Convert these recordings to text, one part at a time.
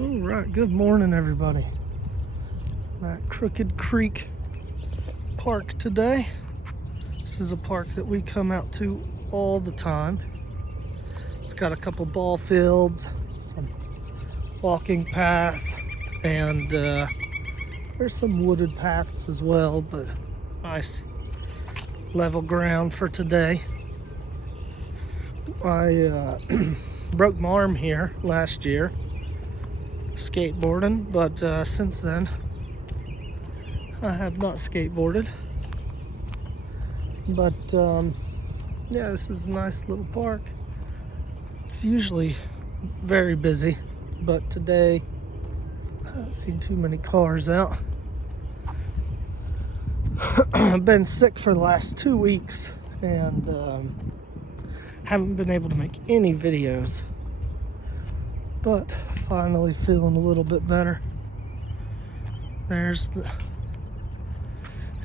All right, good morning, everybody. I'm at Crooked Creek Park today. This is a park that we come out to all the time. It's got a couple ball fields, some walking paths, and there's some wooded paths as well, but nice level ground for today. I broke my arm here last year skateboarding, but since then I have not skateboarded. But yeah, this is a nice little park. It's usually very busy, but today I haven't seen too many cars out. I've been sick for the last 2 weeks and haven't been able to make any videos, but finally feeling a little bit better. There's the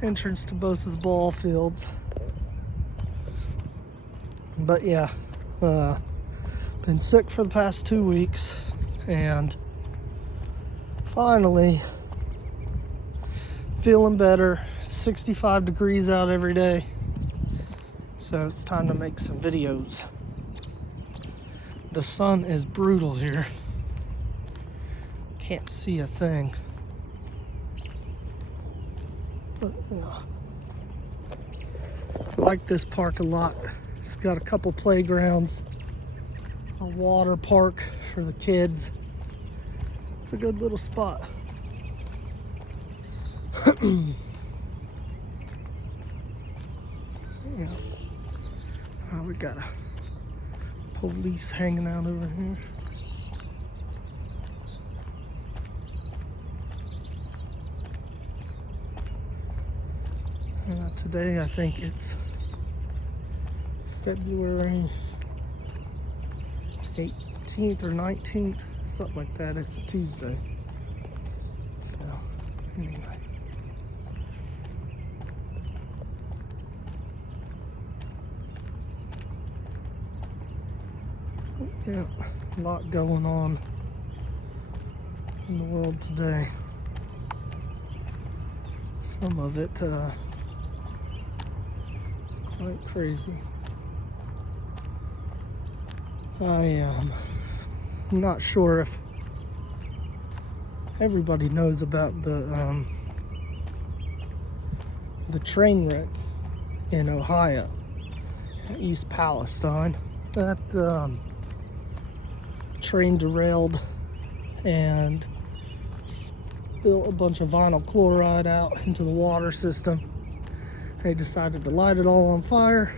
entrance to both of the ball fields. But yeah, been sick for the past 2 weeks and finally feeling better. 65 degrees out every day, so it's time to make some videos. The sun is brutal here. Can't see a thing. But, I like this park a lot. It's got a couple playgrounds, a water park for the kids. It's a good little spot. Yeah. Oh, we got a police hanging out over here. Today I think it's February 18th or 19th, something like that. It's a Tuesday. So, anyway. Yeah, a lot going on in the world today. Some of it is quite crazy. I am not sure if everybody knows about the train wreck in Ohio, East Palestine. That train derailed and spilled a bunch of vinyl chloride out into the water system. They decided to light it all on fire.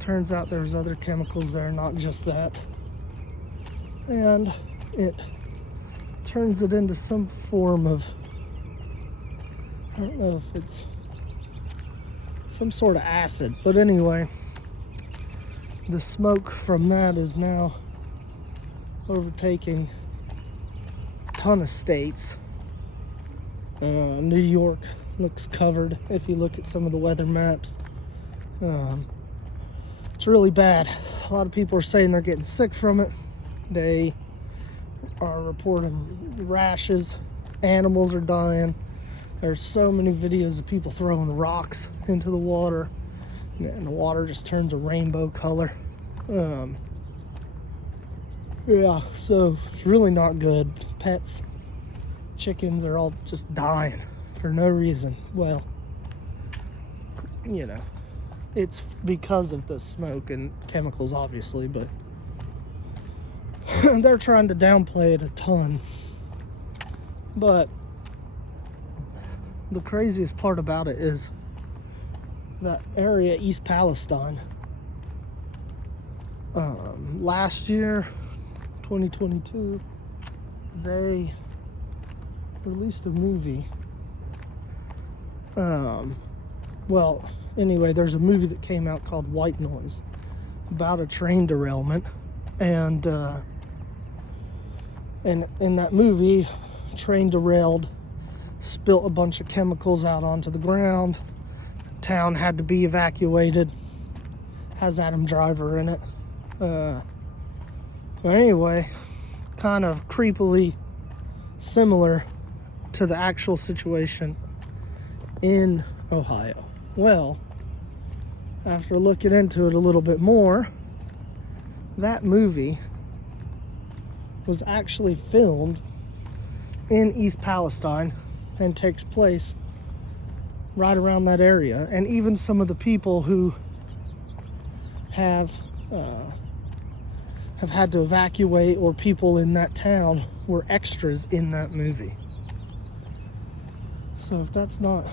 Turns out there's other chemicals there, not just that. And it turns it into some form of, I don't know if it's some sort of acid, but anyway, the smoke from that is now overtaking a ton of states. New York looks covered if you look at some of the weather maps. It's really bad. A lot of people are saying they're getting sick from it. They are reporting rashes. Animals are dying. There's so many videos of people throwing rocks into the water, and the water just turns a rainbow color. Yeah, so it's really not good. Pets, chickens are all just dying for no reason. Well, you know, it's because of the smoke and chemicals, obviously, but they're trying to downplay it a ton. But the craziest part about it is that area, East Palestine, last year, 2022, they released a movie. Well, anyway, there's a movie that came out called White Noise about a train derailment, and in that movie, train derailed, spilt a bunch of chemicals out onto the ground. Town had to be evacuated. Has Adam Driver in it. But anyway, kind of creepily similar to the actual situation in Ohio. Well, after looking into it a little bit more, that movie was actually filmed in East Palestine and takes place right around that area. And even some of the people who have had to evacuate, or people in that town, were extras in that movie. So if that's not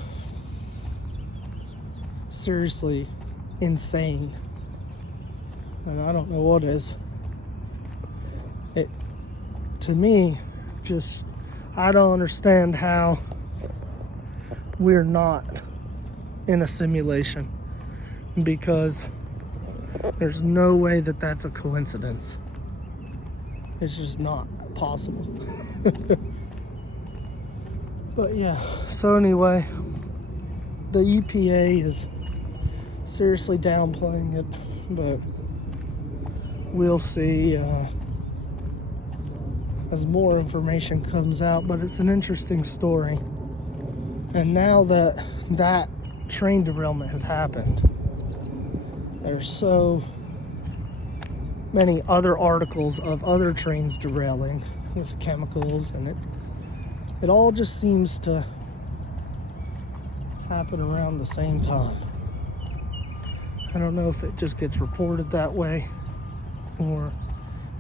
seriously insane, then I don't know what is. It, to me, just, I don't understand how we're not in a simulation, because there's no way that that's a coincidence. It's just not possible. But yeah, so anyway, the EPA is seriously downplaying it, but we'll see as more information comes out. But it's an interesting story. And now that that train derailment has happened, there's so many other articles of other trains derailing with chemicals, and it all just seems to happen around the same time. I don't know if it just gets reported that way or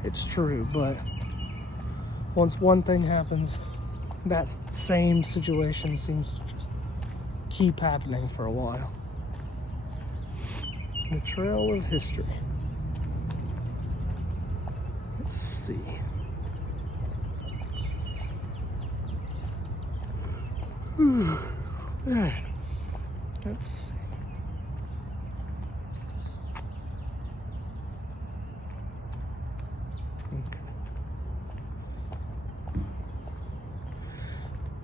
it's true, but once one thing happens, that same situation seems to just keep happening for a while. The trail of history. Let's see. There. Let's see. Okay.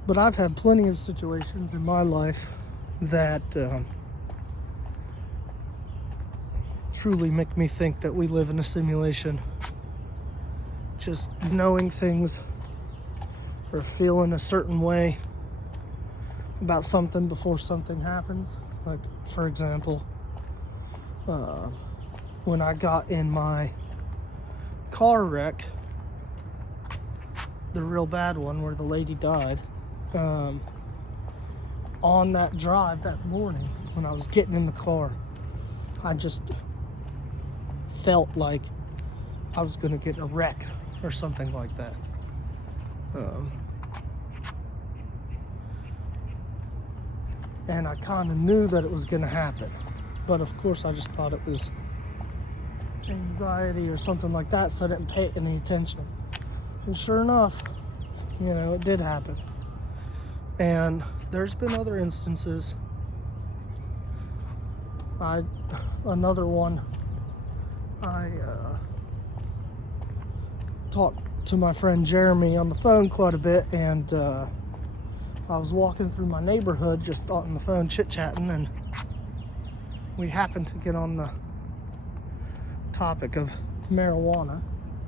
But I've had plenty of situations in my life that truly make me think that we live in a simulation. Just knowing things or feeling a certain way about something before something happens. Like, for example, when I got in my car wreck, the real bad one where the lady died, on that drive that morning when I was getting in the car, I just felt like I was gonna get in a wreck or something like that. And I kind of knew that it was gonna happen, but of course I just thought it was anxiety or something like that, so I didn't pay any attention. And sure enough, you know, it did happen. And there's been other instances. Another one, I talked to my friend Jeremy on the phone quite a bit, and I was walking through my neighborhood just on the phone chit-chatting, and we happened to get on the topic of marijuana.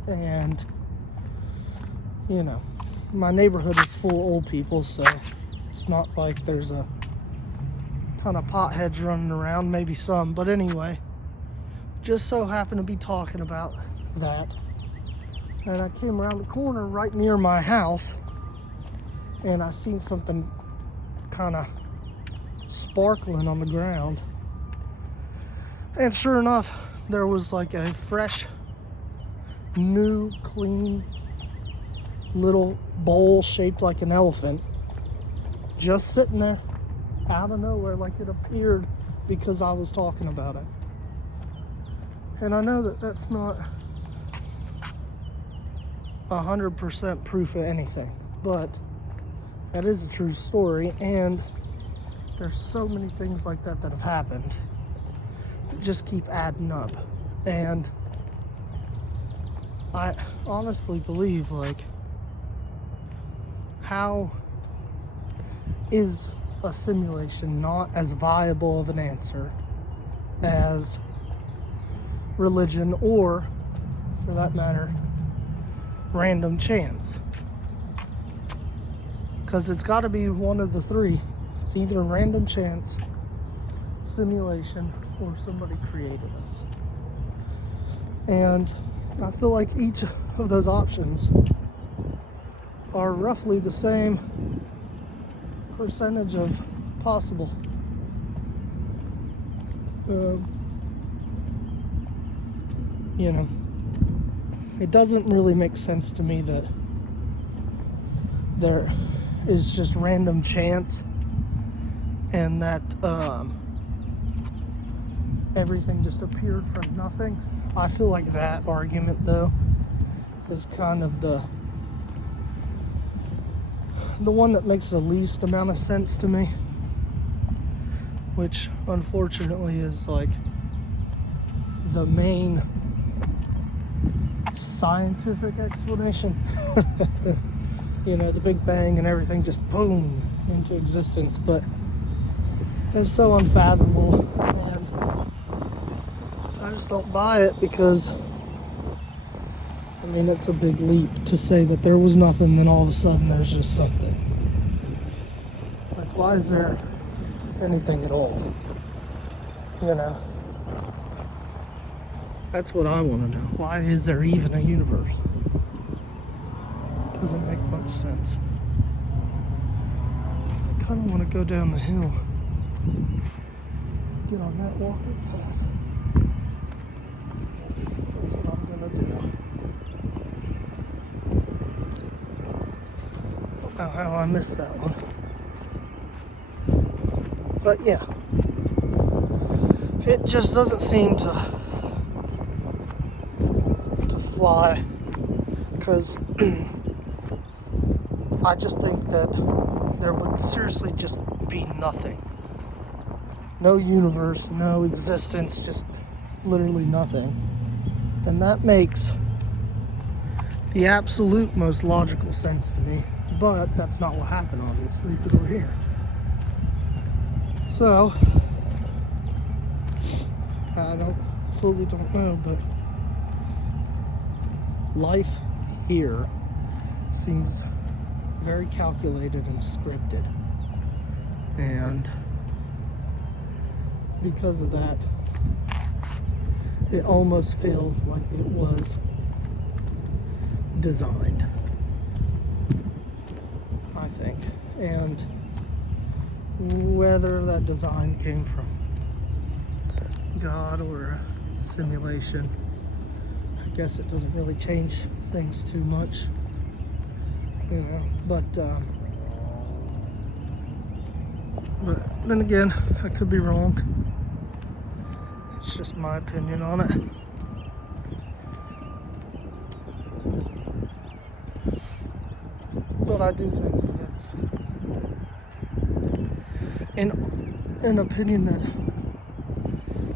And you know, my neighborhood is full of old people, so it's not like there's a ton of potheads running around, maybe some, but anyway, just so happened to be talking about that. And I came around the corner right near my house, and I seen something kind of sparkling on the ground. And sure enough, there was like a fresh, new, clean little bowl shaped like an elephant just sitting there out of nowhere, like it appeared because I was talking about it. And I know that that's not 100% proof of anything, but that is a true story, and there's so many things like that that have happened that just keep adding up. And I honestly believe, like, how is a simulation not as viable of an answer as religion, or for that matter, random chance. Because it's got to be one of the three. It's either random chance, simulation, or somebody created us. And I feel like each of those options are roughly the same percentage of possible. You know, it doesn't really make sense to me that there is just random chance and that everything just appeared from nothing. I feel like that argument, though, is kind of the one that makes the least amount of sense to me, which unfortunately is like the main scientific explanation. You know, the Big Bang and everything just boom into existence, but it's so unfathomable, and I just don't buy it because, I mean, it's a big leap to say that there was nothing, then all of a sudden there's just something. Like, why is there anything at all? You know? That's what I want to know. Why is there even a universe? Doesn't make much sense. I kind of want to go down the hill. Get on that walking path. That's what I'm going to do. I don't know how I missed that one. But yeah. It just doesn't seem to fly, because I just think that there would seriously just be nothing. No universe, no existence, just literally nothing. And that makes the absolute most logical sense to me. But that's not what happened, obviously, because we're here. So, I fully don't know, but life here seems very calculated and scripted, and because of that, it almost feels like it was designed, I think. And whether that design came from God or a simulation, I guess it doesn't really change things too much, you know. But then again, I could be wrong. It's just my opinion on it. But I do think that it's an opinion that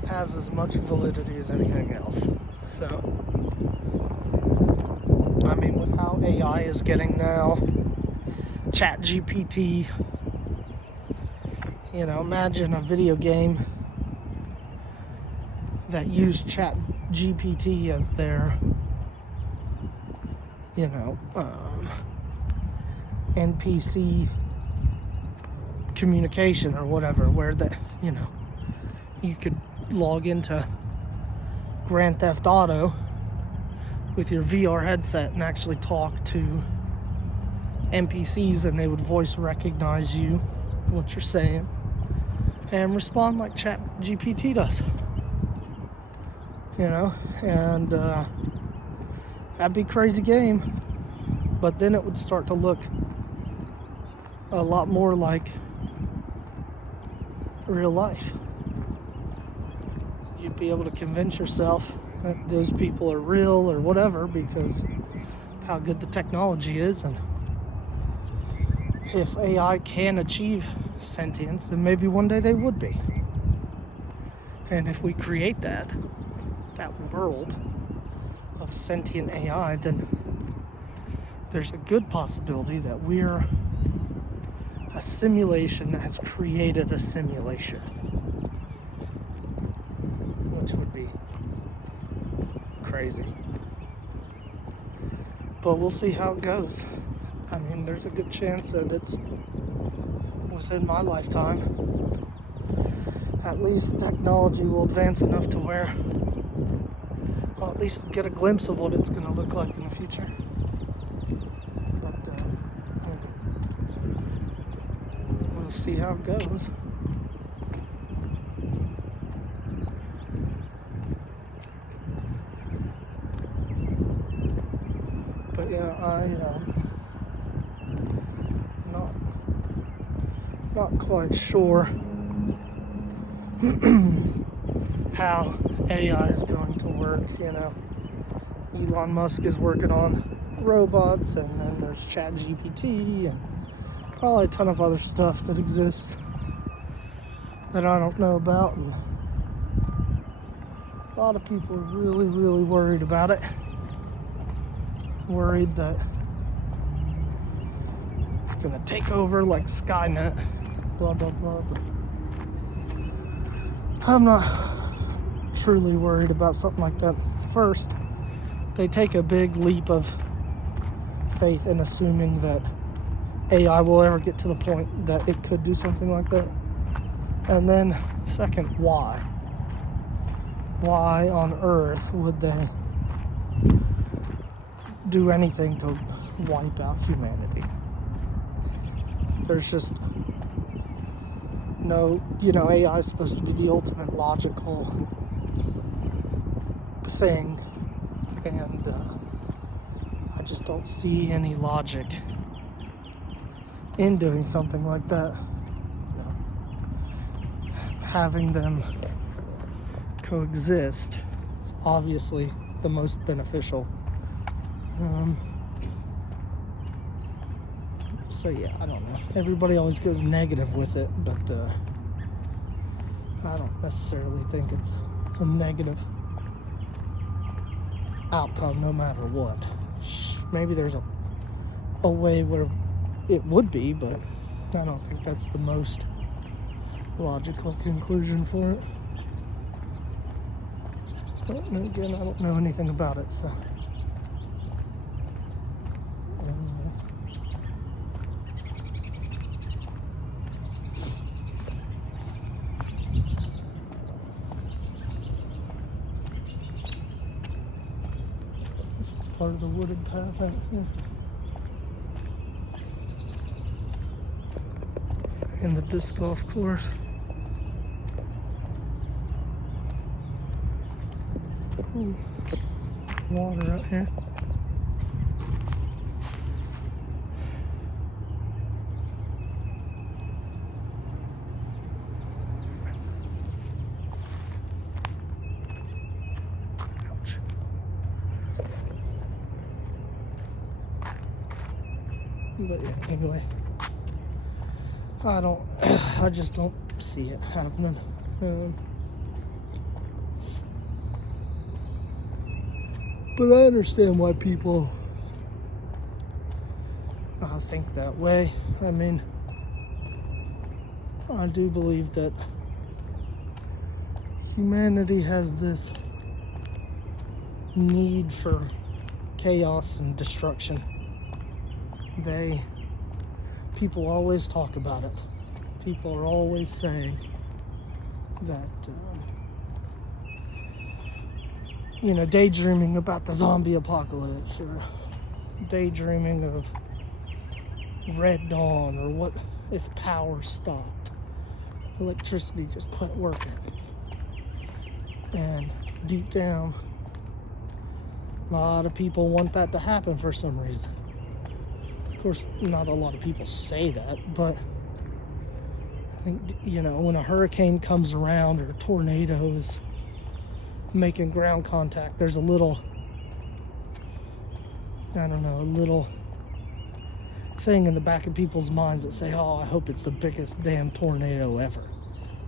has as much validity as anything else. So, I mean, with how AI is getting now, ChatGPT, you know, imagine a video game that used ChatGPT as their, you know, NPC communication or whatever, where you know, you could log into Grand Theft Auto with your VR headset and actually talk to NPCs, and they would voice recognize you, what you're saying, and respond like ChatGPT does. You know, and that'd be a crazy game, but then it would start to look a lot more like real life. You'd be able to convince yourself that those people are real or whatever because of how good the technology is. And if AI can achieve sentience, then maybe one day they would be. And if we create that world of sentient AI, then there's a good possibility that we're a simulation that has created a simulation, which would be crazy. But we'll see how it goes. I mean, there's a good chance that it's within my lifetime. At least technology will advance enough to where I'll at least get a glimpse of what it's going to look like in the future. But we'll see how it goes. But yeah, not quite sure how AI is going to work. You know, Elon Musk is working on robots, and then there's ChatGPT and probably a ton of other stuff that exists that I don't know about, and a lot of people are really, really worried about it. Worried that it's gonna take over like Skynet, blah blah blah. But I'm not truly worried about something like that. First, they take a big leap of faith in assuming that AI will ever get to the point that it could do something like that. And then second, why? Why on earth would they do anything to wipe out humanity? There's just no, you know, AI is supposed to be the ultimate logical thing, and I just don't see any logic in doing something like that. You know, having them coexist is obviously the most beneficial. So yeah, I don't know. Everybody always goes negative with it, but I don't necessarily think it's a negative outcome no matter what. Maybe there's a way where it would be, but I don't think that's the most logical conclusion for it. But again, I don't know anything about it, so part of the wooded path out here. And the disc golf course. Ooh, water out here. But yeah, anyway, I just don't see it happening. But I understand why people think that way. I mean, I do believe that humanity has this need for chaos and destruction. People always talk about it. People are always saying that, you know, daydreaming about the zombie apocalypse, or daydreaming of Red Dawn, or what if power stopped, electricity just quit working. And deep down, a lot of people want that to happen for some reason. Of course, not a lot of people say that, but I think, you know, when a hurricane comes around or a tornado is making ground contact, there's a little, I don't know, a little thing in the back of people's minds that say, oh, I hope it's the biggest damn tornado ever,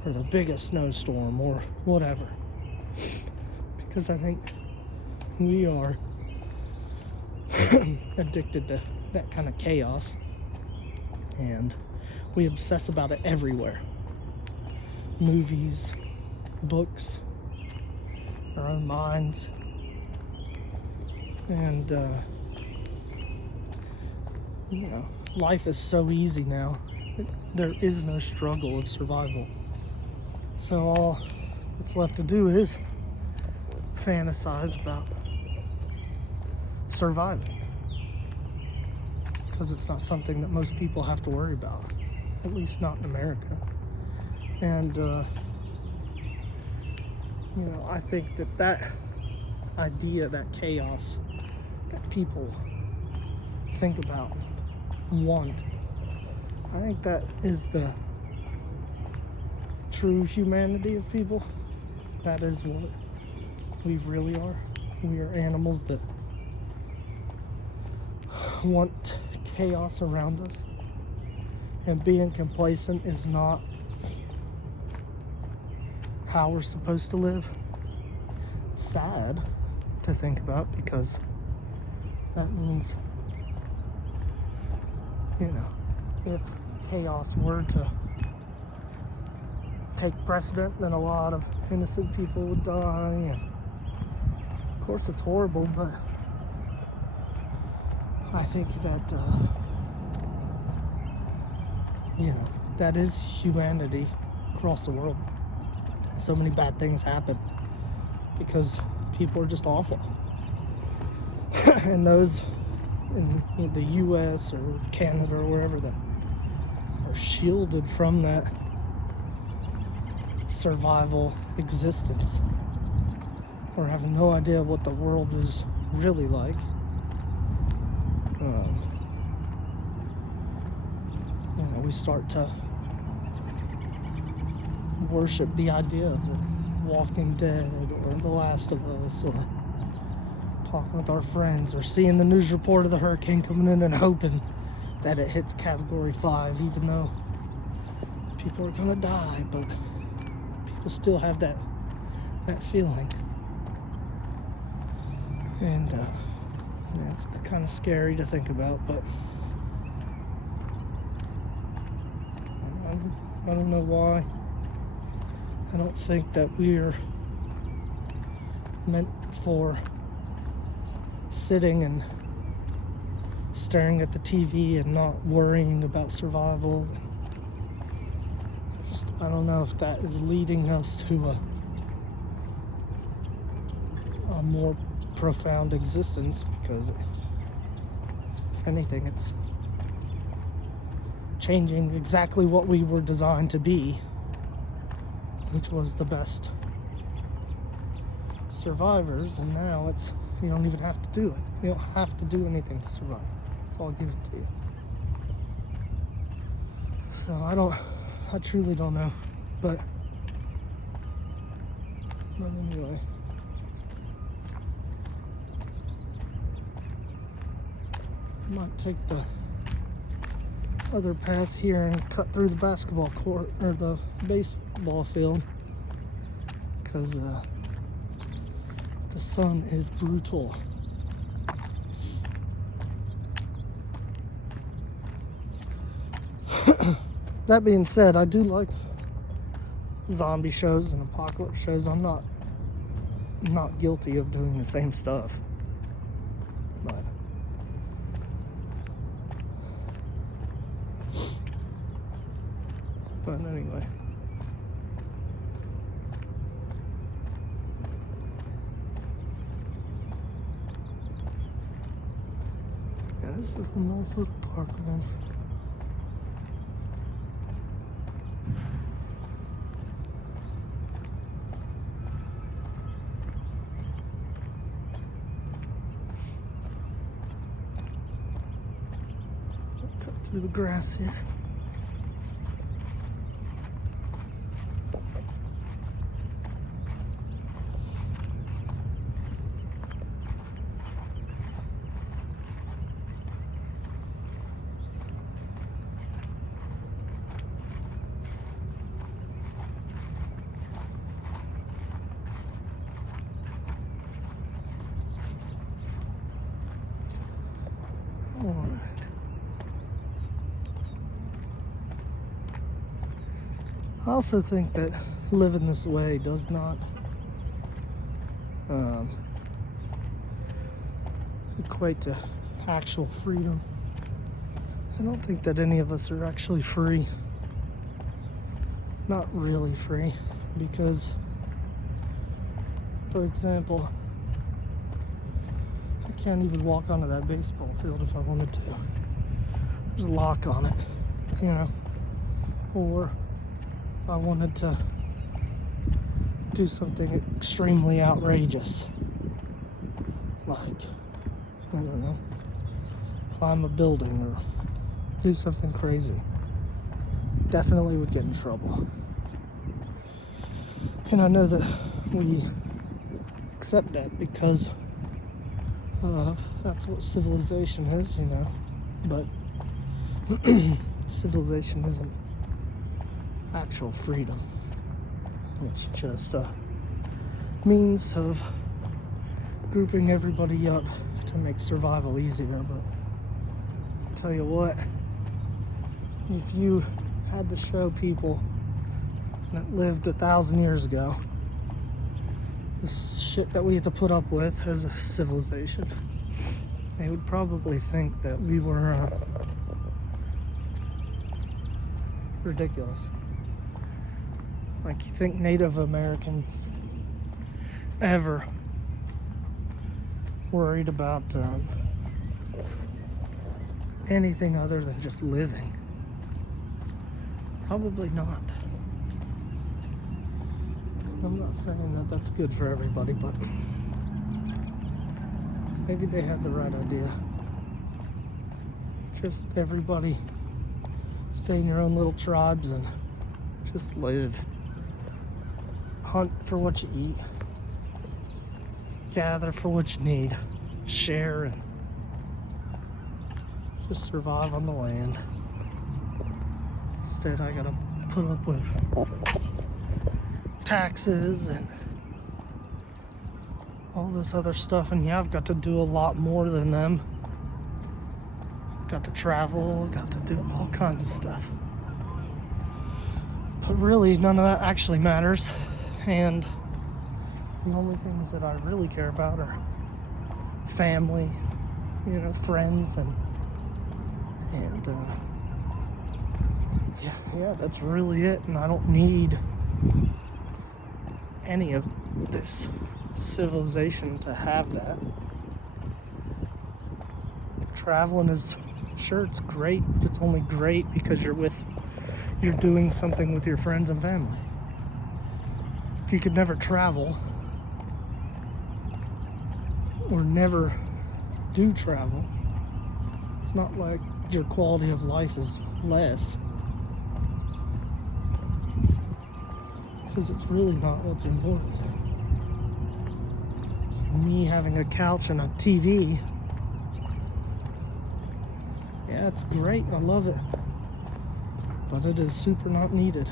or the biggest snowstorm, or whatever. Because I think we are addicted to that kind of chaos, and we obsess about it everywhere. Movies, books, our own minds, and you know, life is so easy now. There is no struggle of survival. So all that's left to do is fantasize about surviving. Because it's not something that most people have to worry about. At least not in America. And, you know, I think that idea, that chaos that people think about, want, I think that is the true humanity of people. That is what we really are. We are animals that want chaos around us. And being complacent is not how we're supposed to live. It's sad to think about because that means, you know, if chaos were to take precedent, then a lot of innocent people would die. And of course it's horrible, but I think that, you know, that is humanity across the world. So many bad things happen because people are just awful. And those in the US or Canada or wherever that are shielded from that survival existence or have no idea what the world is really like. You know, we start to worship the idea of Walking Dead or The Last of Us, or talking with our friends, or seeing the news report of the hurricane coming in and hoping that it hits Category 5, even though people are gonna die, but people still have that feeling. And yeah, it's kind of scary to think about, but I don't know why. I don't think that we're meant for sitting and staring at the TV and not worrying about survival. I don't know if that is leading us to a more profound existence, because if anything, it's changing exactly what we were designed to be, which was the best survivors. And now it's, you don't even have to do it. You don't have to do anything to survive. It's all given to you. So I truly don't know, but anyway. I might take the other path here and cut through the basketball court, or the baseball field, because the sun is brutal. That being said, I do like zombie shows and apocalypse shows. I'm not guilty of doing the same stuff, but anyway. Yeah, this is a nice little park, man. Cut through the grass here. Alright. I also think that living this way does not equate to actual freedom. I don't think that any of us are actually free. Not really free, because, for example, I can't even walk onto that baseball field if I wanted to. There's a lock on it, you know. Or if I wanted to do something extremely outrageous, like, I don't know, climb a building or do something crazy, definitely would get in trouble. And I know that we accept that because that's what civilization is, you know. But civilization isn't actual freedom. It's just a means of grouping everybody up to make survival easier. But I'll tell you what, if you had to show people that lived 1,000 years ago this shit that we had to put up with as a civilization, they would probably think that we were ridiculous. Like, you think Native Americans ever worried about anything other than just living? Probably not. I'm not saying that that's good for everybody, but maybe they had the right idea. Just everybody stay in your own little tribes and just live. Hunt for what you eat. Gather for what you need. Share and just survive on the land. Instead, I gotta put up with taxes and all this other stuff, and yeah, I've got to do a lot more than them. I've got to travel, got to do all kinds of stuff. But really, none of that actually matters, and the only things that I really care about are family, you know, friends, and yeah, that's really it. And I don't need any of this civilization to have that. Traveling is, sure, it's great, but it's only great because you're doing something with your friends and family. If you could never travel or never do travel, it's not like your quality of life is less, because it's really not what's important. So me having a couch and a TV, yeah, it's great, I love it, but it is super not needed.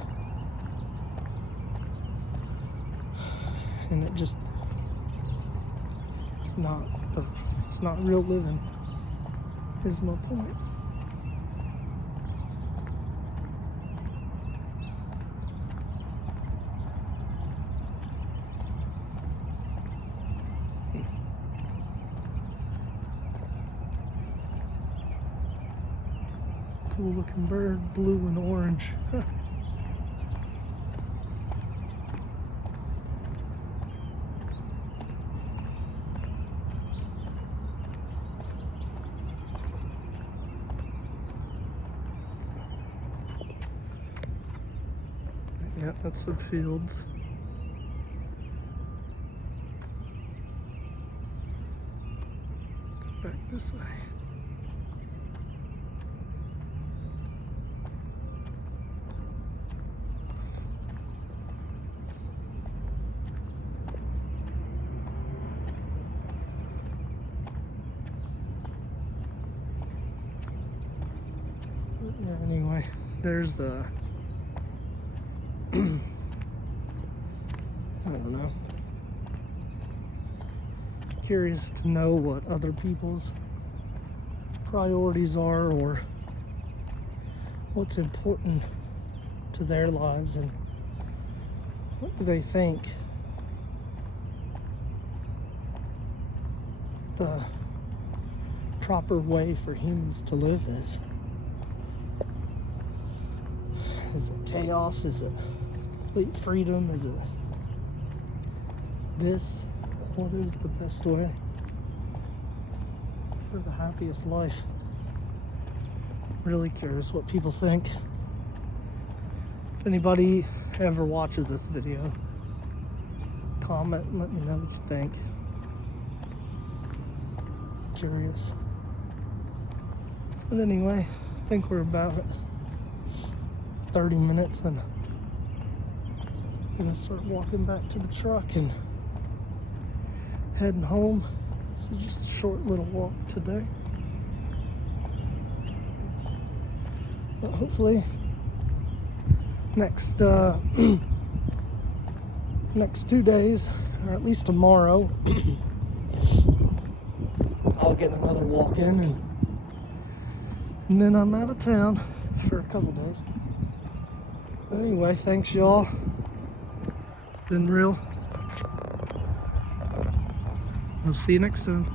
And it's not real living, is my point. Cool looking bird, blue and orange. Yeah, that's the fields. Back this way. Yeah, anyway, there's I don't know. Curious to know what other people's priorities are, or what's important to their lives, and what do they think the proper way for humans to live is. Is it chaos? Is it complete freedom? Is it this? What is the best way for the happiest life? Really curious what people think. If anybody ever watches this video, comment and let me know what you think. Curious. But anyway, I think we're about 30 minutes and I'm gonna start walking back to the truck and heading home. This is just a short little walk today. But hopefully next next 2 days, or at least tomorrow, I'll get another walk in and then I'm out of town for a couple days. But anyway, thanks y'all. It's been real. I'll see you next time.